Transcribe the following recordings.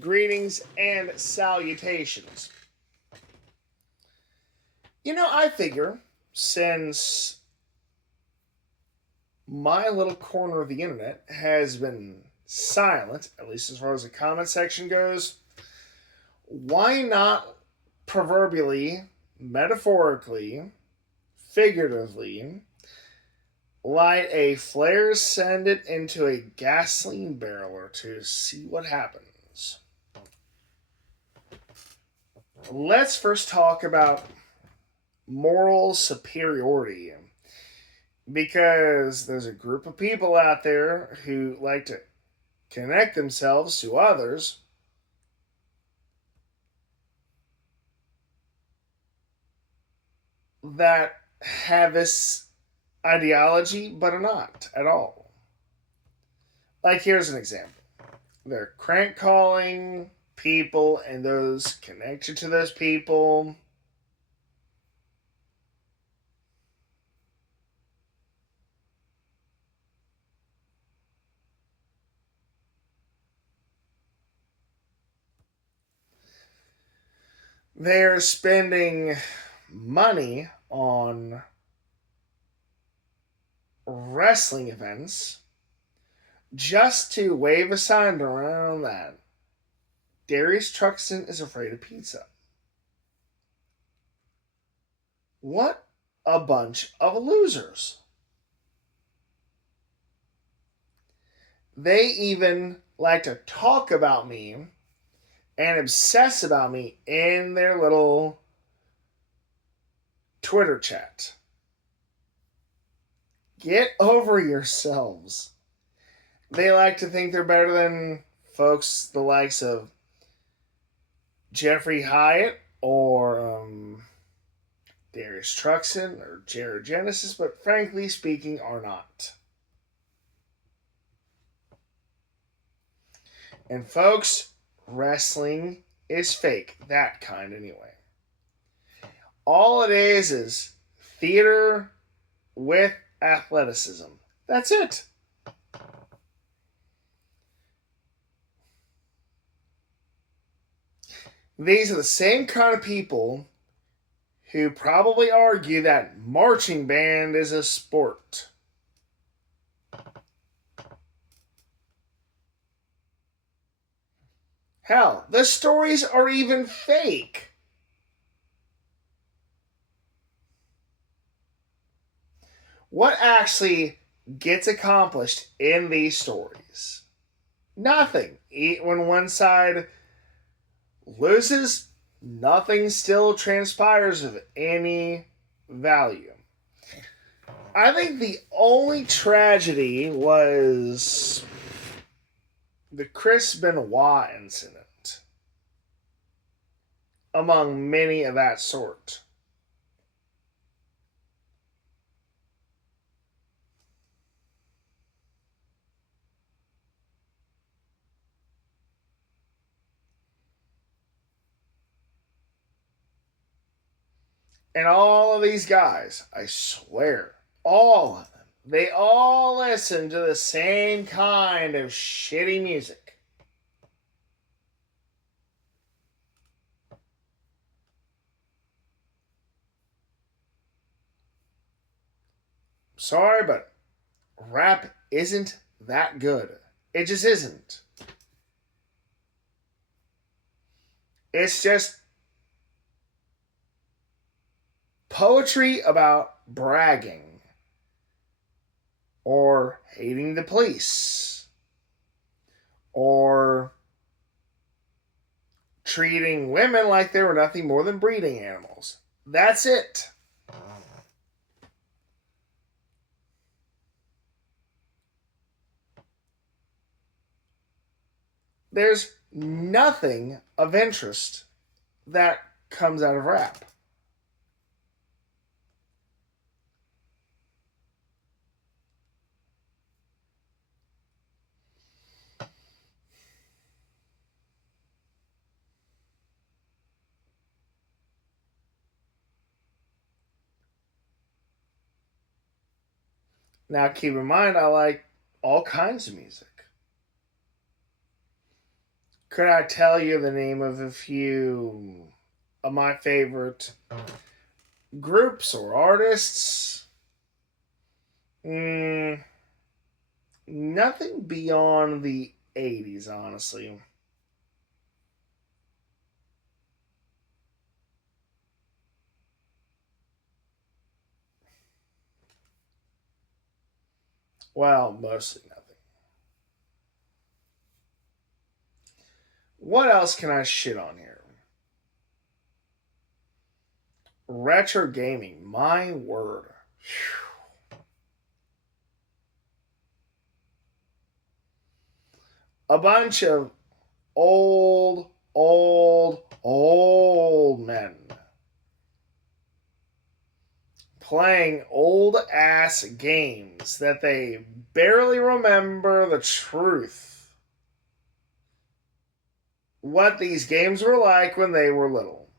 Greetings and salutations. I figure since my little corner of the internet has been silent, at least as far as the comment section goes, why not proverbially, metaphorically, figuratively, light a flare, send it into a gasoline barrel to see what happens? Let's first talk about moral superiority, because there's a group of people out there who like to connect themselves to others that have this ideology but are not at all. Like, here's an example: they're crank calling people and those connected to those people. They're spending money on wrestling events just to wave a sign around that Darius Truxton is afraid of pizza. What a bunch of losers. They even like to talk about me and obsess about me in their little Twitter chat. Get over yourselves. They like to think they're better than folks the likes of Jeffrey Hyatt or Darius Truxton or Jared Genesis, but frankly speaking, are not. And folks, wrestling is fake. That kind, anyway. All it is theater with athleticism. That's it. These are the same kind of people who probably argue that marching band is a sport. Hell, the stories are even fake. What actually gets accomplished in these stories? Nothing. When one side loses, nothing still transpires of any value. I think the only tragedy was the Chris Benoit incident, among many of that sort. And all of these guys, I swear, all of them, they all listen to the same kind of shitty music. Sorry, but rap isn't that good. It just isn't. It's just poetry about bragging or hating the police or treating women like they were nothing more than breeding animals. That's it. There's nothing of interest that comes out of rap. Now, keep in mind, I like all kinds of music. Could I tell you the name of a few of my favorite groups or artists? Nothing beyond the 80s, honestly. Well, mostly nothing. What else can I shit on here? Retro gaming, my word. A bunch of old men playing old ass games that they barely remember the truth. What these games were like when they were little.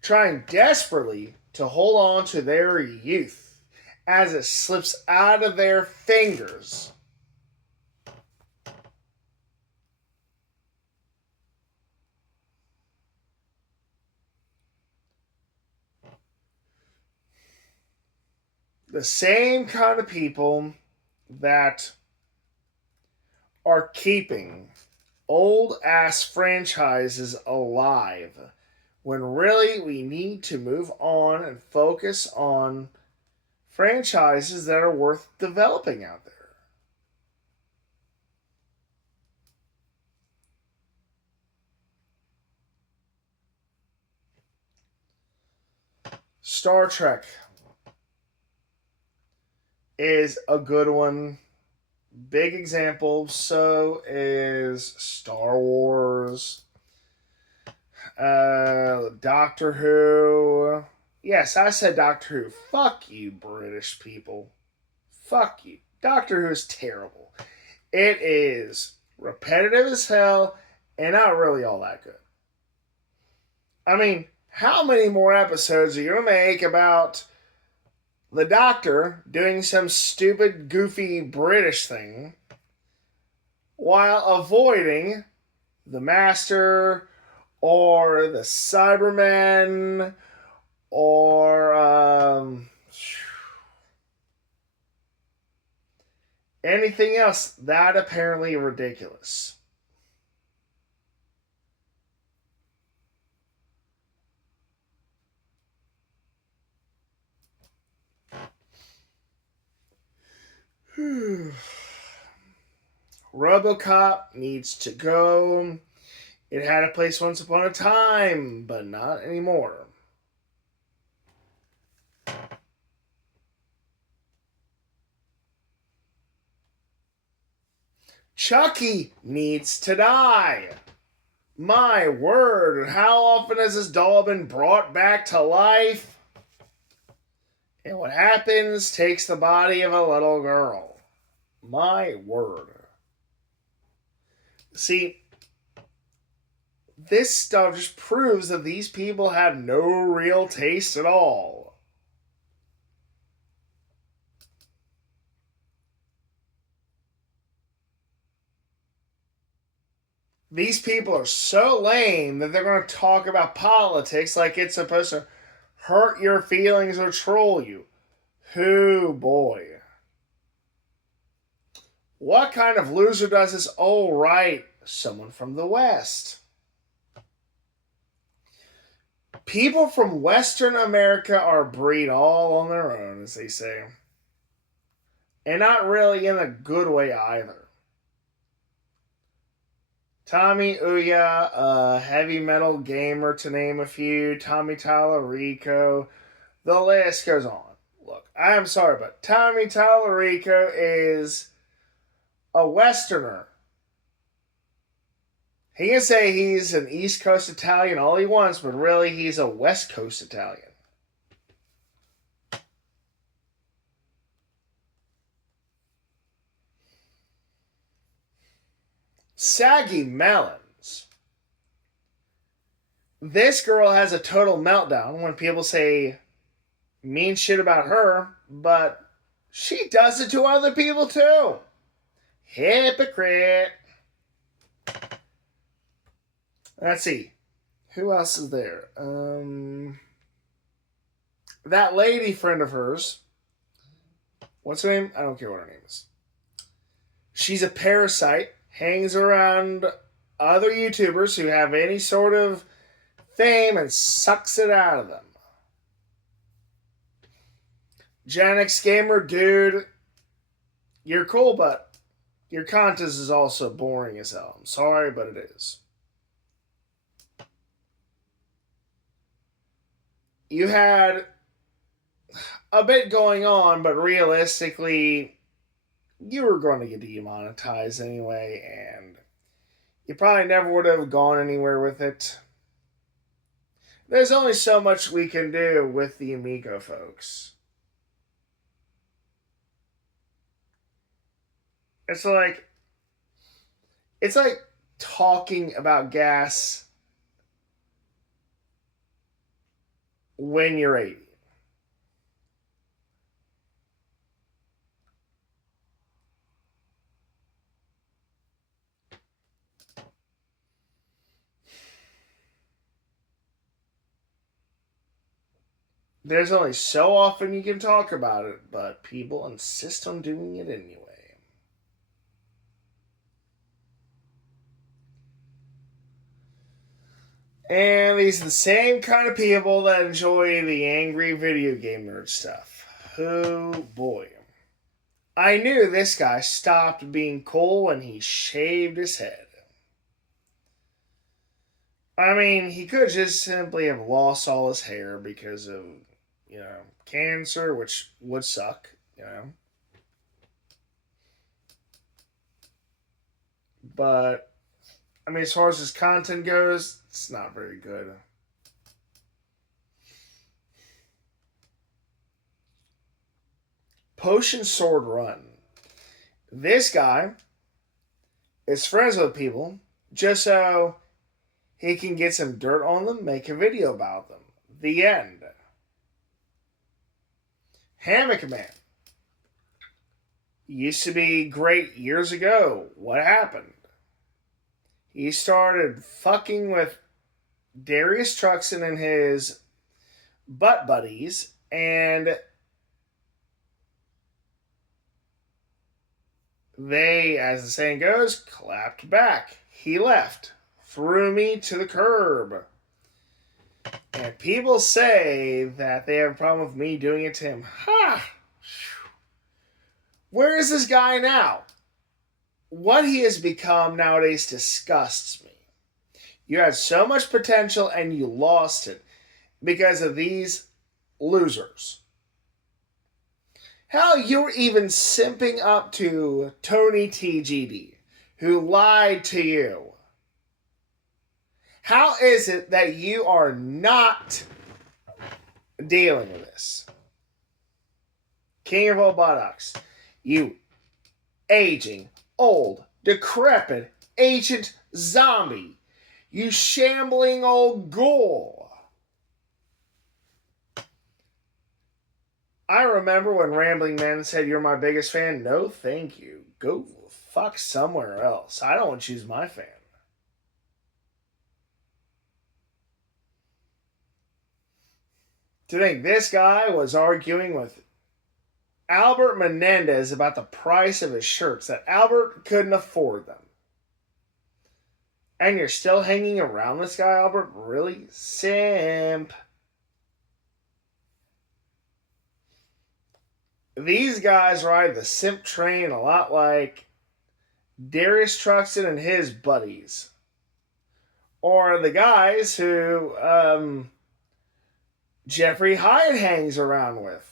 Trying desperately to hold on to their youth as it slips out of their fingers. The same kind of people that are keeping old ass franchises alive when really we need to move on and focus on franchises that are worth developing out there. Star Trek is a good one. Big example. So is Star Wars, Doctor Who. Yes, I said Doctor Who. Fuck you, British people. Fuck you. Doctor Who is terrible. It is repetitive as hell and not really all that good. I mean, how many more episodes are you going to make about the Doctor doing some stupid, goofy British thing while avoiding the Master or the Cybermen or anything else that apparently ridiculous? RoboCop needs to go. It had a place once upon a time, but not anymore. Chucky needs to die. My word, how often has this doll been brought back to life? And what happens takes the body of a little girl. My word. See, this stuff just proves that these people have no real taste at all. These people are so lame that they're going to talk about politics like it's supposed to hurt your feelings or troll you. Who boy. What kind of loser does this? Oh, right, someone from the West. People from Western America are a breed all on their own, as they say. And not really in a good way either. Tommy Ouya, a heavy metal gamer to name a few, Tommy Tallarico, the list goes on. Look, I'm sorry, but Tommy Tallarico is a Westerner. He can say he's an East Coast Italian all he wants, but really he's a West Coast Italian. Saggy Melons. This girl has a total meltdown when people say mean shit about her, but she does it to other people too. Hypocrite. Let's see. Who else is there? That lady friend of hers. What's her name? I don't care what her name is. She's a parasite, hangs around other YouTubers who have any sort of fame and sucks it out of them. Gen X Gamer, dude, you're cool, but your content is also boring as hell. I'm sorry, but it is. You had a bit going on, but realistically, you were going to get demonetized anyway, and you probably never would have gone anywhere with it. There's only so much we can do with the Amigo folks. It's like talking about gas when you're 80. There's only so often you can talk about it, but people insist on doing it anyway. And these are the same kind of people that enjoy the angry video game nerd stuff. Oh boy. I knew this guy stopped being cool when he shaved his head. I mean, he could just simply have lost all his hair because of, cancer, which would suck. But, I mean, as far as his content goes, it's not very good. Potion Sword Run. This guy is friends with people just so he can get some dirt on them, make a video about them. The end. Hammock Man. Used to be great years ago. What happened? He started fucking with Darius Truxton and his butt buddies, and they, as the saying goes, clapped back. He left, threw me to the curb. And people say that they have a problem with me doing it to him. Ha! Where is this guy now? What he has become nowadays disgusts me. You had so much potential and you lost it because of these losers. Hell, you were even simping up to Tony TGD, who lied to you. How is it that you are not dealing with this? King of all buttocks, you aging, old, decrepit, ancient zombie, you shambling old ghoul. I remember when Rambling Men said, "You're my biggest fan." No, thank you. Go fuck somewhere else. I don't choose my fan. To think this guy was arguing with Albert Menendez about the price of his shirts, that Albert couldn't afford them. And you're still hanging around this guy, Albert? Really? Simp. These guys ride the simp train a lot like Darius Truxton and his buddies. Or the guys who Jeffrey Hyde hangs around with.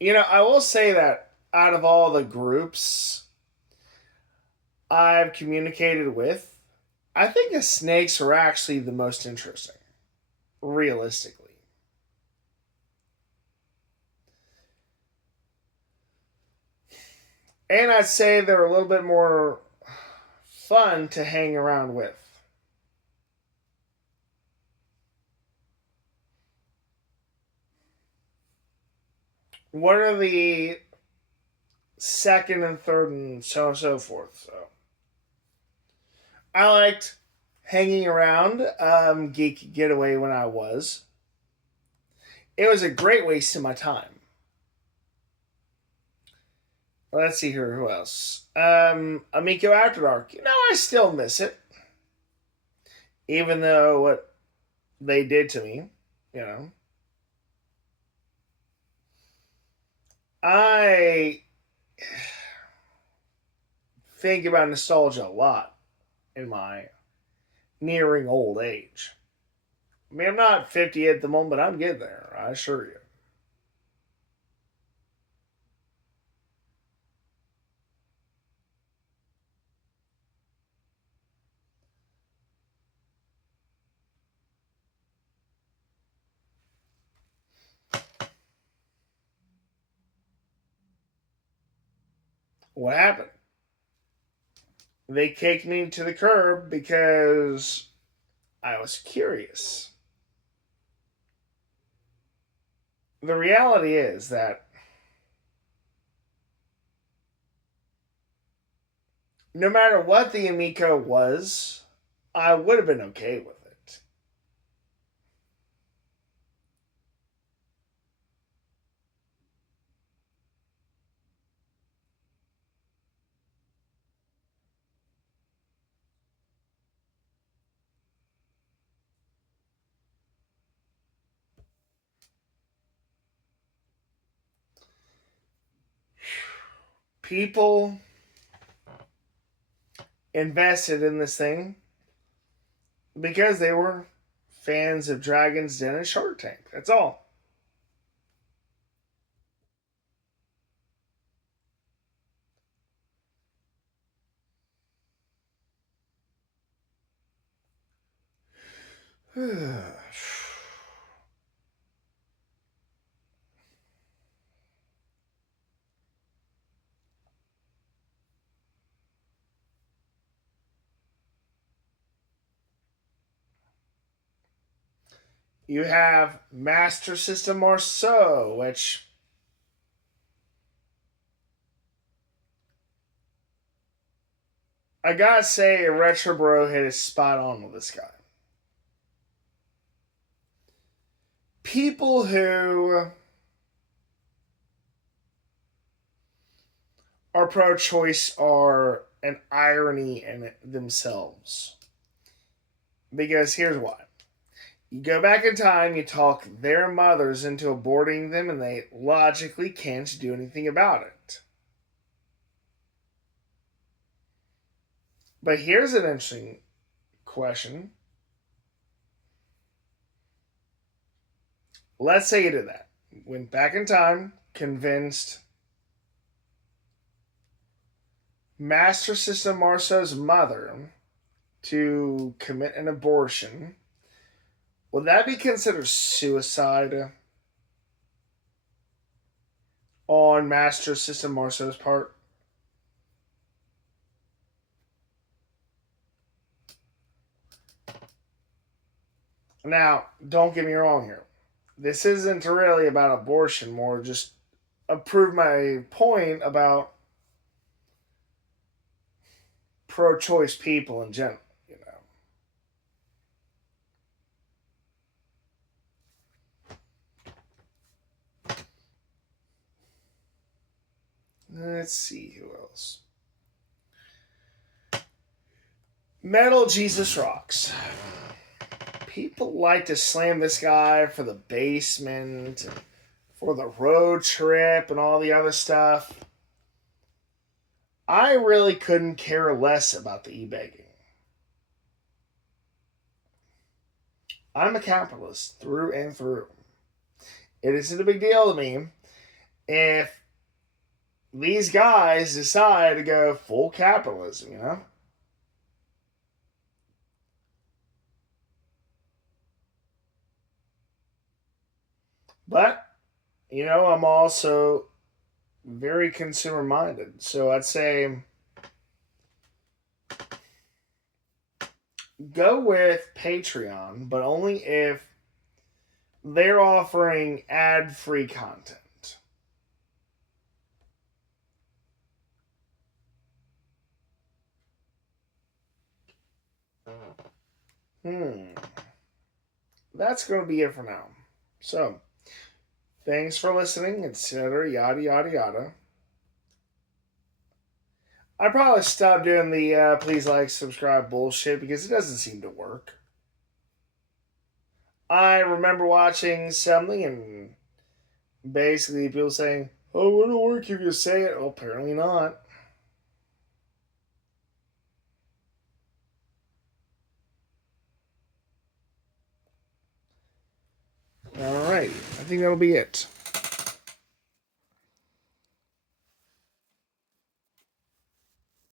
I will say that out of all the groups I've communicated with, I think the snakes are actually the most interesting, realistically. And I'd say they're a little bit more fun to hang around with. What are the second and third and so on and so forth. So I liked hanging around Geek Getaway when I was. It was a great waste of my time. Let's see here. Who else? Amico After Dark. I still miss it. Even though what they did to me, you know. I think about nostalgia a lot in my nearing old age. I mean, I'm not 50 at the moment, but I'm getting there, I assure you. What happened? They kicked me to the curb because I was curious. The reality is that no matter what the Amico was, I would have been okay with it. People invested in this thing because they were fans of Dragon's Den and Shark Tank. That's all. You have Master System Marceau, which I gotta say, Retro Bro hit his spot on with this guy. People who are pro choice are an irony in themselves. Because here's why. You go back in time, you talk their mothers into aborting them, and they logically can't do anything about it. But here's an interesting question. Let's say you did that. Went back in time, convinced Master System Marceau's mother to commit an abortion. Would that be considered suicide on Master System Marceau's part? Now, don't get me wrong here. This isn't really about abortion, more just prove my point about pro choice people in general, you know. Let's see who else. Metal Jesus Rocks. People like to slam this guy for the basement, and for the road trip, and all the other stuff. I really couldn't care less about the e-begging. I'm a capitalist through and through. It isn't a big deal to me if these guys decide to go full capitalism, you know? But, I'm also very consumer minded. So I'd say go with Patreon, but only if they're offering ad free content. That's going to be it for now. So, thanks for listening, etc. Yada, yada, yada. I probably stopped doing the please like, subscribe bullshit because it doesn't seem to work. I remember watching something and basically people saying, oh, it'll work if you say it. Well, apparently not. Alright, I think that'll be it.